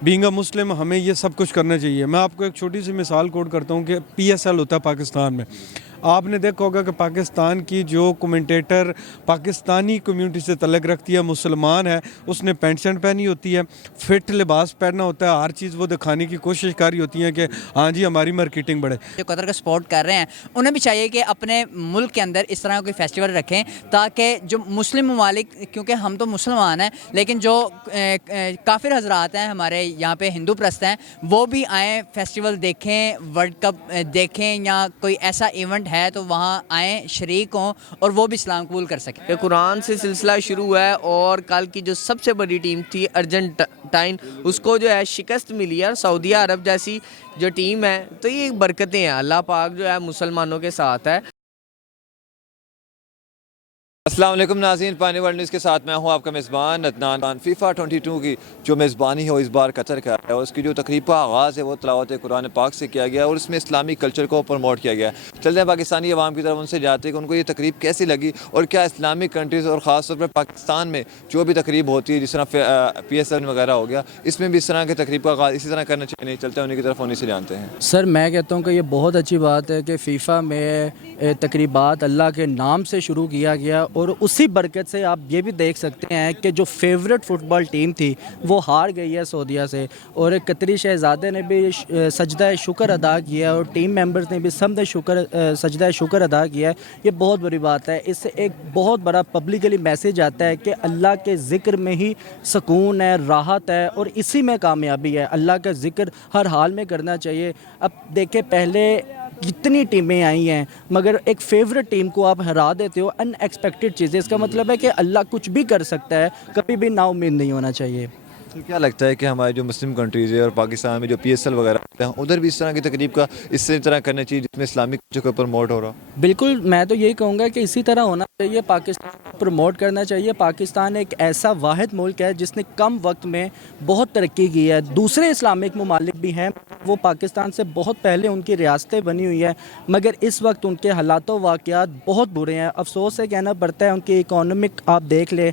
Being a مسلم ہمیں یہ سب کچھ کرنا چاہیے. میں آپ کو ایک چھوٹی سی مثال کوٹ کرتا ہوں کہ پی ایس ایل ہوتا ہے پاکستان میں. آپ نے دیکھا ہوگا کہ پاکستان کی جو کمنٹیٹر پاکستانی کمیونٹی سے تعلق رکھتی ہے، مسلمان ہے، اس نے پینٹ شرٹ پہنی ہوتی ہے، فٹ لباس پہننا ہوتا ہے، ہر چیز وہ دکھانے کی کوشش کر رہی ہوتی ہیں کہ ہاں جی ہماری مارکیٹنگ بڑھے. جو قطر کا سپورٹ کر رہے ہیں انہیں بھی چاہیے کہ اپنے ملک کے اندر اس طرح کوئی فیسٹیول رکھیں تاکہ جو مسلم ممالک، کیونکہ ہم تو مسلمان ہیں لیکن جو کافر حضرات ہیں ہمارے یہاں پہ ہندو پرست ہیں، وہ بھی آئیں، فیسٹیول دیکھیں، ورلڈ کپ دیکھیں، یا کوئی ایسا ایونٹ ہے تو وہاں آئیں، شریک ہوں اور وہ بھی اسلام قبول کر سکیں. کہ قرآن سے سلسلہ شروع ہے اور کل کی جو سب سے بڑی ٹیم تھی ارجنٹائن، اس کو جو ہے شکست ملی ہے. اور سعودیہ عرب جیسی جو ٹیم ہے، تو یہ برکتیں ہیں، اللہ پاک جو ہے مسلمانوں کے ساتھ ہے. السلام علیکم ناظرین، پانی ورلڈ نیوز کے ساتھ میں ہوں آپ کا میزبان عدنان. فیفا 22 کی جو میزبانی ہے وہ اس بار قطر کا ہے، اور اس کی جو تقریب کا آغاز ہے وہ تلاوت قرآن پاک سے کیا گیا اور اس میں اسلامی کلچر کو پروموٹ کیا گیا. چلتے ہیں پاکستانی عوام کی طرف ان سے جاتے ہیں کہ ان کو یہ تقریب کیسی لگی، اور کیا اسلامک کنٹریز اور خاص طور پر پاکستان میں جو بھی تقریب ہوتی ہے، جس طرح پی ایس ایل وغیرہ ہو گیا، اس میں بھی اس طرح کے تقریب کا آغاز اسی طرح کرنا چاہیے. نہیں چلتے ہیں انہیں کی طرف انہیں سے جانتے ہیں. سر میں کہتا ہوں کہ یہ بہت اچھی بات ہے کہ فیفا میں تقریبات اللہ کے نام سے شروع کیا گیا، اور اسی برکت سے آپ یہ بھی دیکھ سکتے ہیں کہ جو فیورٹ فٹ بال ٹیم تھی وہ ہار گئی ہے سعودیہ سے، اور قطری شہزادے نے بھی سجدہ شکر ادا کیا اور ٹیم ممبرز نے بھی سجدہ شکر ادا کیا. یہ بہت بڑی بات ہے. اس سے ایک بہت بڑا پبلکلی میسیج آتا ہے کہ اللہ کے ذکر میں ہی سکون ہے، راحت ہے، اور اسی میں کامیابی ہے. اللہ کا ذکر ہر حال میں کرنا چاہیے. اب دیکھیں پہلے کتنی ٹیمیں آئی ہیں مگر ایک فیورٹ ٹیم کو آپ ہرا دیتے ہو، ان ایکسپیکٹڈ چیزیں. اس کا مطلب ہے کہ اللہ کچھ بھی کر سکتا ہے، کبھی بھی نا امید نہیں ہونا چاہیے. تو کیا لگتا ہے کہ ہمارے جو مسلم کنٹریز ہے اور پاکستان میں جو پی ایس ایل وغیرہ ہوتے ہیں، ادھر بھی اس طرح کی تقریب کا اس طرح کرنا چاہیے جس میں اسلامک کلچر کو پروموٹ ہو رہا؟ بالکل، میں تو یہی کہوں گا کہ اسی طرح ہونا چاہیے. پاکستان کو پروموٹ کرنا چاہیے. پاکستان ایک ایسا واحد ملک ہے جس نے کم وقت میں بہت ترقی کی ہے. دوسرے اسلامک ممالک بھی ہیں، وہ پاکستان سے بہت پہلے ان کی ریاستیں بنی ہوئی ہیں، مگر اس وقت ان کے حالات و واقعات بہت برے ہیں. افسوس سے کہنا پڑتا ہے ان کی اکانومک آپ دیکھ لیں،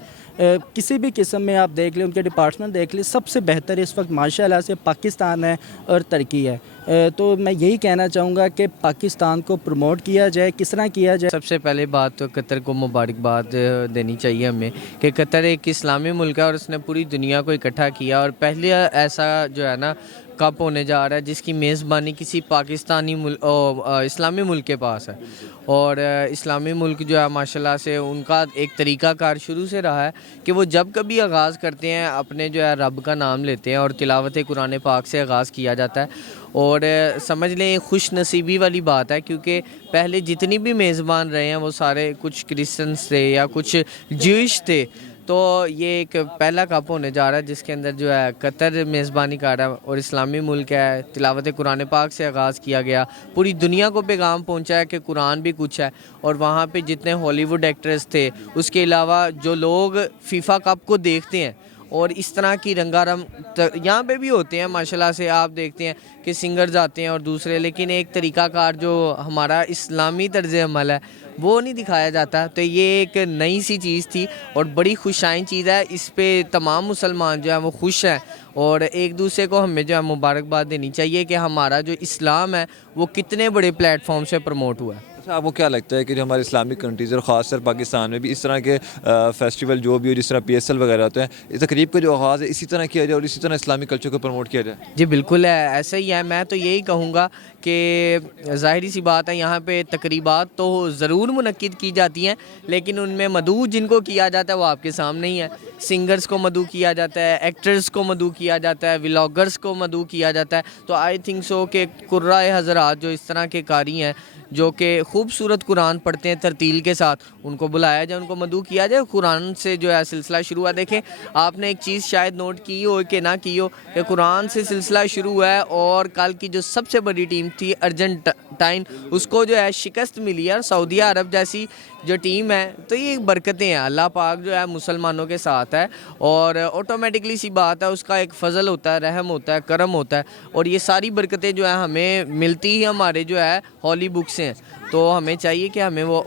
کسی بھی قسم میں آپ دیکھ لیں، ان کے ڈپارٹمنٹ دیکھ لیں، سب سے بہتر اس وقت ماشاءاللہ سے پاکستان ہے اور ترقی ہے. تو میں یہی کہنا چاہوں گا کہ پاکستان کو پروموٹ کیا جائے. کس طرح کیا جائے؟ سب سے پہلے بات تو قطر کو مبارکباد دینی چاہیے ہمیں کہ قطر ایک اسلامی ملک ہے اور اس نے پوری دنیا کو اکٹھا کیا، اور پہلے ایسا جو ہے نا کپ ہونے جا رہا ہے جس کی میزبانی کسی پاکستانی اسلامی ملک کے پاس ہے. اور اسلامی ملک جو ہے ماشاءاللہ سے ان کا ایک طریقہ کار شروع سے رہا ہے کہ وہ جب کبھی آغاز کرتے ہیں اپنے جو ہے رب کا نام لیتے ہیں، اور تلاوت قرآن پاک سے آغاز کیا جاتا ہے. اور سمجھ لیں خوش نصیبی والی بات ہے، کیونکہ پہلے جتنی بھی میزبان رہے ہیں وہ سارے کچھ کرسچنس تھے یا کچھ جوئش تھے. تو یہ ایک پہلا کپ ہونے جا رہا ہے جس کے اندر جو ہے قطر میزبانی کر رہا ہے، اور اسلامی ملک ہے. تلاوت قرآن پاک سے آغاز کیا گیا، پوری دنیا کو پیغام پہنچا ہے کہ قرآن بھی کچھ ہے. اور وہاں پہ جتنے ہالی ووڈ ایکٹرز تھے، اس کے علاوہ جو لوگ فیفا کپ کو دیکھتے ہیں، اور اس طرح کی رنگا رنگ یہاں پہ بھی ہوتے ہیں ماشاءاللہ سے. آپ دیکھتے ہیں کہ سنگرز آتے ہیں اور دوسرے، لیکن ایک طریقہ کار جو ہمارا اسلامی طرز عمل ہے وہ نہیں دکھایا جاتا. تو یہ ایک نئی سی چیز تھی اور بڑی خوشائن چیز ہے. اس پہ تمام مسلمان جو ہیں وہ خوش ہیں، اور ایک دوسرے کو ہمیں جو ہے مبارکباد دینی چاہیے کہ ہمارا جو اسلام ہے وہ کتنے بڑے پلیٹ فارم سے پروموٹ ہوا ہے. اچھا، آپ کو کیا لگتا ہے کہ جو ہمارے اسلامک کنٹریز اور خاص طور پاکستان میں بھی اس طرح کے فیسٹیول جو بھی ہو، جس طرح پی ایس ایل وغیرہ ہوتے ہیں، اس تقریب کا جو آغاز ہے اسی طرح کیا جائے اور اسی طرح اسلامک کلچر کو پروموٹ کیا جائے؟ جی بالکل ہے، ایسا ہی ہے. میں تو یہی کہوں گا کہ ظاہری سی بات ہے یہاں پہ تقریبات تو ضرور منعقد کی جاتی ہیں، لیکن ان میں مدعو جن کو کیا جاتا ہے وہ آپ کے سامنے ہی ہے. سنگرز کو مدعو کیا جاتا ہے، ایکٹرز کو مدعو کیا جاتا ہے، ولاگرز کو مدعو کیا جاتا ہے. تو آئی تھنک سو کہ قرائے حضرات جو اس طرح کے قاری ہیں جو کہ خوبصورت قرآن پڑھتے ہیں ترتیل کے ساتھ، ان کو بلایا جائے، ان کو مدعو کیا جائے. قرآن سے جو ہے سلسلہ شروع ہے. دیکھیں آپ نے ایک چیز شاید نوٹ کی ہو کہ نہ کی ہو کہ قرآن سے سلسلہ شروع ہے، اور کل کی جو سب سے بڑی ٹیم تھی ارجنٹائن، اس کو جو ہے شکست ملی ہے. اور سعودیہ عرب جیسی جو ٹیم ہے، تو یہ برکتیں ہیں، اللہ پاک جو ہے مسلمانوں کے ساتھ ہے. اور آٹومیٹکلی سی بات ہے، اس کا ایک فضل ہوتا ہے، رحم ہوتا ہے، کرم ہوتا ہے. اور یہ ساری برکتیں جو ہیں ہمیں ملتی ہی ہمارے جو ہے ہالی بک سے ہیں. تو ہمیں چاہیے کہ ہمیں وہ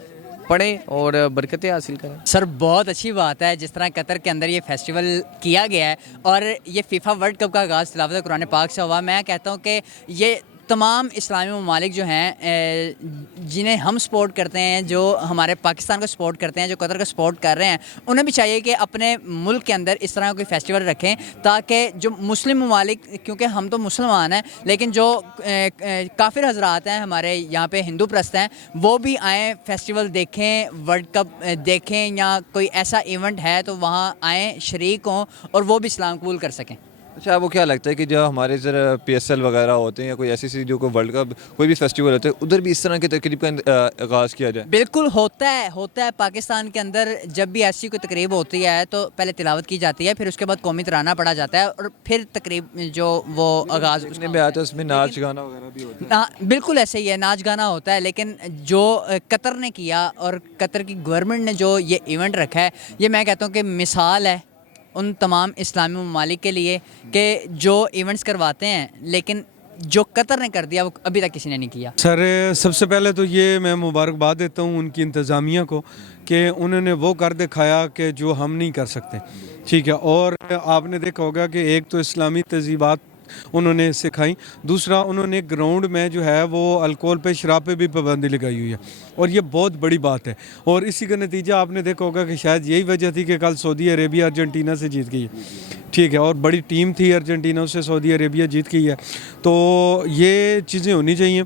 پڑھیں اور برکتیں حاصل کریں. سر بہت اچھی بات ہے جس طرح قطر کے اندر یہ فیسٹیول کیا گیا ہے اور یہ فیفا ورلڈ کپ کا آغاز تلاوت قرآن پاک سے ہوا. میں کہتا ہوں کہ یہ تمام اسلامی ممالک جو ہیں جنہیں ہم سپورٹ کرتے ہیں, جو ہمارے پاکستان کو سپورٹ کرتے ہیں, جو قطر کو سپورٹ کر رہے ہیں, انہیں بھی چاہیے کہ اپنے ملک کے اندر اس طرح کوئی فیسٹیول رکھیں تاکہ جو مسلم ممالک, کیونکہ ہم تو مسلمان ہیں لیکن جو کافر حضرات ہیں ہمارے یہاں پہ ہندو پرست ہیں, وہ بھی آئیں فیسٹیول دیکھیں, ورلڈ کپ دیکھیں, یا کوئی ایسا ایونٹ ہے تو وہاں آئیں, شریک ہوں اور وہ بھی اسلام قبول کر سکیں. اچھا, آپ کو کیا لگتا ہے کہ جو ہمارے ذرا PSL وغیرہ ہوتے ہیں یا کوئی ایسی جو کوئی ورلڈ کپ کوئی بھی فیسٹیول ہوتے ہیں ادھر بھی اس طرح کی تقریب کا آغاز کیا جائے؟ بالکل ہوتا ہے پاکستان کے اندر جب بھی ایسی کوئی تقریب ہوتی ہے تو پہلے تلاوت کی جاتی ہے, پھر اس کے بعد قومی ترانہ پڑھا جاتا ہے اور پھر تقریب جو وہ آغاز دیکھنے میں آتا ہے اس میں ناچ گانا وغیرہ بھی ہوتا ہے. بالکل ایسے ہی ہے, ناچ گانا ہوتا ہے. لیکن جو قطر نے کیا اور قطر کی گورنمنٹ نے جو یہ ایونٹ رکھا ہے, یہ میں کہتا ہوں کہ مثال ہے ان تمام اسلامی ممالک کے لیے کہ جو ایونٹس کرواتے ہیں, لیکن جو قطر نے کر دیا وہ ابھی تک کسی نے نہیں کیا. سر سب سے پہلے تو یہ میں مبارکباد دیتا ہوں ان کی انتظامیہ کو کہ انہوں نے وہ کر دکھایا کہ جو ہم نہیں کر سکتے. ٹھیک ہے, اور آپ نے دیکھا ہوگا کہ ایک تو اسلامی تہذیبات انہوں نے سکھائیں, دوسرا انہوں نے گراؤنڈ میں جو ہے وہ الکوہل پہ, شراب پہ بھی پابندی لگائی ہوئی ہے, اور یہ بہت بڑی بات ہے. اور اسی کا نتیجہ آپ نے دیکھا ہوگا کہ شاید یہی وجہ تھی کہ کل سعودی عربیہ ارجنٹینا سے جیت گئی ہے. ٹھیک ہے, اور بڑی ٹیم تھی ارجنٹینا, اس سے سعودی عربیہ جیت گئی ہے. تو یہ چیزیں ہونی چاہیے.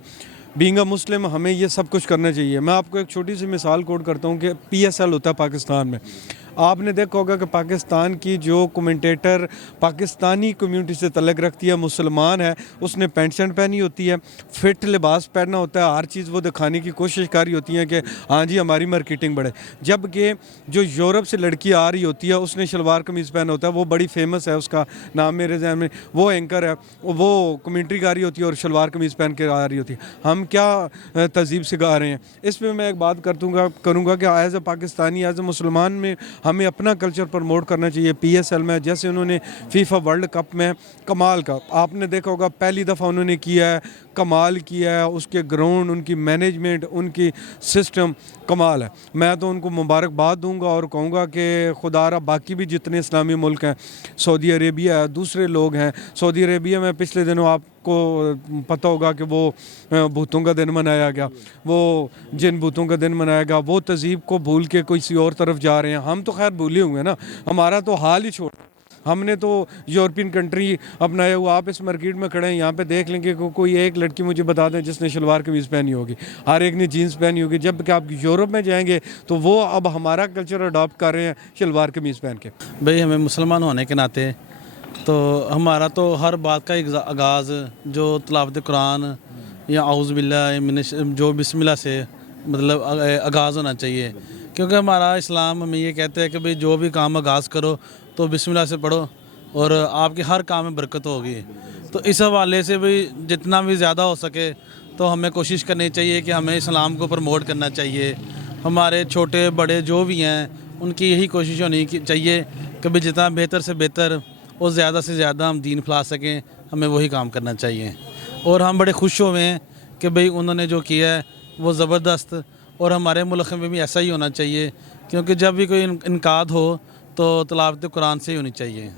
بینگ اے مسلم ہمیں یہ سب کچھ کرنا چاہیے. میں آپ کو ایک چھوٹی سی مثال کوٹ کرتا ہوں کہ PSL ہوتا ہے پاکستان میں. آپ نے دیکھا ہوگا کہ پاکستان کی جو کومنٹیٹر پاکستانی کمیونٹی سے تعلق رکھتی ہے, مسلمان ہے, اس نے پینٹ شرٹ پہنی ہوتی ہے, فٹ لباس پہننا ہوتا ہے, ہر چیز وہ دکھانے کی کوشش کر رہی ہوتی ہیں کہ ہاں جی ہماری مارکیٹنگ بڑھے. جبکہ جو یورپ سے لڑکی آ رہی ہوتی ہے اس نے شلوار قمیض پہنا ہوتا ہے, وہ بڑی فیمس ہے, اس کا نام میرے ذہن میں, وہ اینکر ہے, وہ کمنٹری کر رہی ہوتی ہے اور شلوار قمیض پہن کے آ رہی ہوتی ہے. ہم کیا تہذیب سکھا رہے ہیں؟ اس پہ میں ایک بات کروں گا کہ as a Pakistani, as a مسلمان میں ہمیں اپنا کلچر پروموٹ کرنا چاہیے. PSL میں جیسے انہوں نے فیفا ورلڈ کپ میں کمال کا, آپ نے دیکھا ہوگا پہلی دفعہ انہوں نے کیا ہے, کمال کیا ہے. اس کے گراؤنڈ, ان کی مینجمنٹ, ان کی سسٹم کمال ہے. میں تو ان کو مبارکباد دوں گا اور کہوں گا کہ خدا را باقی بھی جتنے اسلامی ملک ہیں, سعودی عربیہ ہے, دوسرے لوگ ہیں. سعودی عربیہ میں پچھلے دنوں آپ کو پتہ ہوگا کہ وہ بھوتوں کا دن منایا گیا, وہ جن بھوتوں کا دن منایا گیا, وہ تہذیب کو بھول کے کسی اور طرف جا رہے ہیں. ہم تو خیر بھولے ہوئے ہیں نا, ہمارا تو حال ہی چھوڑ, ہم نے تو یورپین کنٹری اپنایا ہوا. آپ اس مارکیٹ میں کھڑے ہیں, یہاں پہ دیکھ لیں کہ کوئی ایک لڑکی مجھے بتا دیں جس نے شلوار قمیض پہنی ہوگی, ہر ایک نے جینس پہنی ہوگی. جب کہ آپ یورپ میں جائیں گے تو وہ اب ہمارا کلچر اڈاپٹ کر رہے ہیں شلوار قمیض پہن کے. بھئی ہمیں مسلمان ہونے کے ناطے تو ہمارا تو ہر بات کا آغاز جو تلاوت قرآن یا اعوذ باللہ جو بسم اللہ سے مطلب آغاز ہونا چاہیے. کیونکہ ہمارا اسلام ہمیں یہ کہتا ہے کہ بھئی جو بھی کام آغاز کرو تو بسم اللہ سے پڑھو اور آپ کے ہر کام میں برکت ہوگی. تو اس حوالے سے بھی جتنا بھی زیادہ ہو سکے تو ہمیں کوشش کرنی چاہیے کہ ہمیں اسلام کو پروموٹ کرنا چاہیے. ہمارے چھوٹے بڑے جو بھی ہیں ان کی یہی کوشش ہونی چاہیے کہ بھئی جتنا بہتر سے بہتر اور زیادہ سے زیادہ ہم دین پھیلا سکیں, ہمیں وہی کام کرنا چاہیے. اور ہم بڑے خوش ہوئے ہیں کہ بھئی انہوں نے جو کیا ہے وہ زبردست, اور ہمارے ملک میں بھی ایسا ہی ہونا چاہیے. کیونکہ جب بھی کوئی انعقاد ہو تو تلاوت قرآن سے ہی ہونی چاہیے.